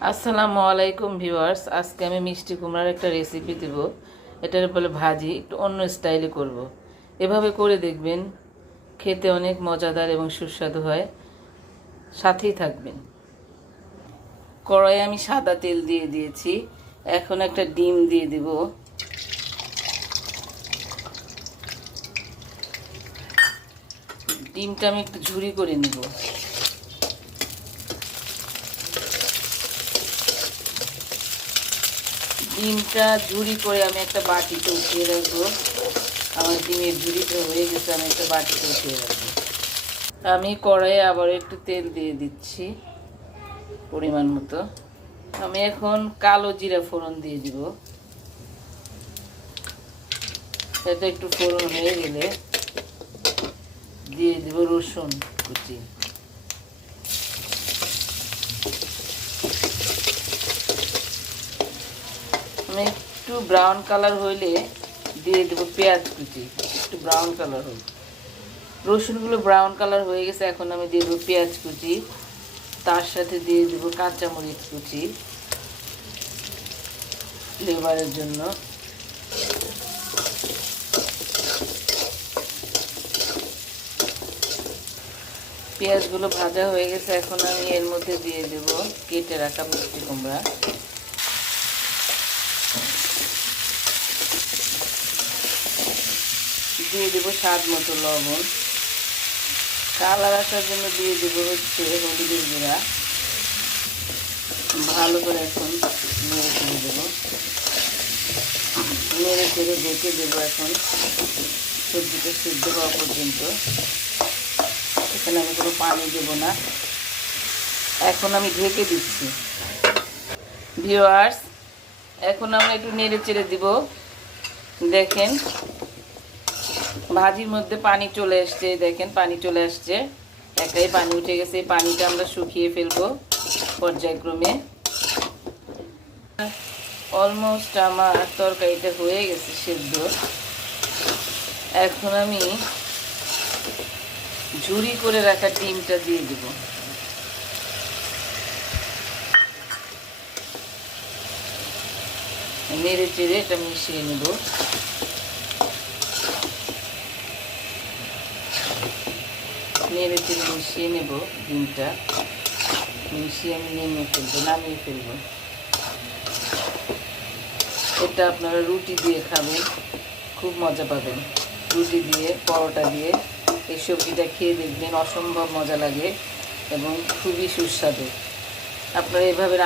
আসসালামু আলাইকুম ভিউয়ার্স, আজকে আমি মিষ্টি কুমড়ার একটা রেসিপি দেব। এটার বলে ভাজি, একটু অন্য স্টাইলে করব। এভাবে করে দেখবেন, খেতে অনেক মজাদার এবং সুস্বাদু হয়। সাথেই থাকবেন। কড়াইয়ে আমি সাদা তেল দিয়ে দিয়েছি। এখন একটা ডিম দিয়ে দিব। ডিমটা আমি একটু ঝুরি করে নিব। ডিমটা ঝুরি করে আমি একটা বাটিতে উঠিয়ে রাখবো। আমার ডিমের ঝুড়িটা হয়ে গেছে, আমি একটা বাটিতে উঠিয়ে রাখবো। আমি কড়াইয়ে আবার একটু তেল দিয়ে দিচ্ছি পরিমাণ মতো। আমি এখন কালো জিরা ফোড়ন দিয়ে দিব। এটা একটু ফোড়ন হয়ে গেলে দিয়ে দিব রসুন কুচি। আমি একটু ব্রাউন কালার হইলে দিয়ে দেবো পেঁয়াজ কুচি। একটু ব্রাউন কালার হোক, রসুনগুলো ব্রাউন কালার হয়ে গেছে। এখন আমি দিয়ে দেবো পেঁয়াজ কুচি, তার সাথে দিয়ে দেবো কাঁচামরিচ কুচি ফ্লেভারের জন্য। পেঁয়াজগুলো ভাজা হয়ে গেছে। এখন আমি এর মধ্যে দিয়ে দেব কেটে রাখা মিষ্টি কুমড়া। দিয়ে দেবো স্বাদ মতো লবণ। কালার আসার জন্য দিয়ে দেবো হচ্ছে হলুদের গুঁড়া। ভালো করে এখন নেড়ে চেড়ে দেবো। নেড়ে চেড়ে ঢেকে দেবো এখন সবজিটা সিদ্ধ হওয়া পর্যন্ত। এখানে আমি কোনো পানি দেবো না। এখন আমি ঢেকে দিচ্ছি। ভিউয়ার্স, এখন আমরা একটু নেড়ে চেড়ে দিব। দেখেন ভাজির মধ্যে পানি চলে আসছে। দেখেন পানি চলে আসছে, একটাই পানি উঠে গেছে। এই পানিটা আমরা শুকিয়ে ফেলবো পর্যায়ক্রমে। অলমোস্ট আমার তরকারিটা হয়ে গেছে সেদ্ধ। এখন আমি ঝুরি করে রাখা ডিমটা দিয়ে দেব। নেড়ে চেড়ে এটা মিশিয়ে নেব। নেড়ে চেড়ে মিশিয়ে নেব। ডিমটা মিশিয়ে আমি নামিয়ে ফেলবো। এটা আপনারা রুটি দিয়ে খাবেন, খুব মজা পাবেন। রুটি দিয়ে, পরোটা দিয়ে এই সবজিটা খেয়ে দেখবেন, অসম্ভব মজা লাগে এবং খুবই সুস্বাদু। আপনারা এভাবে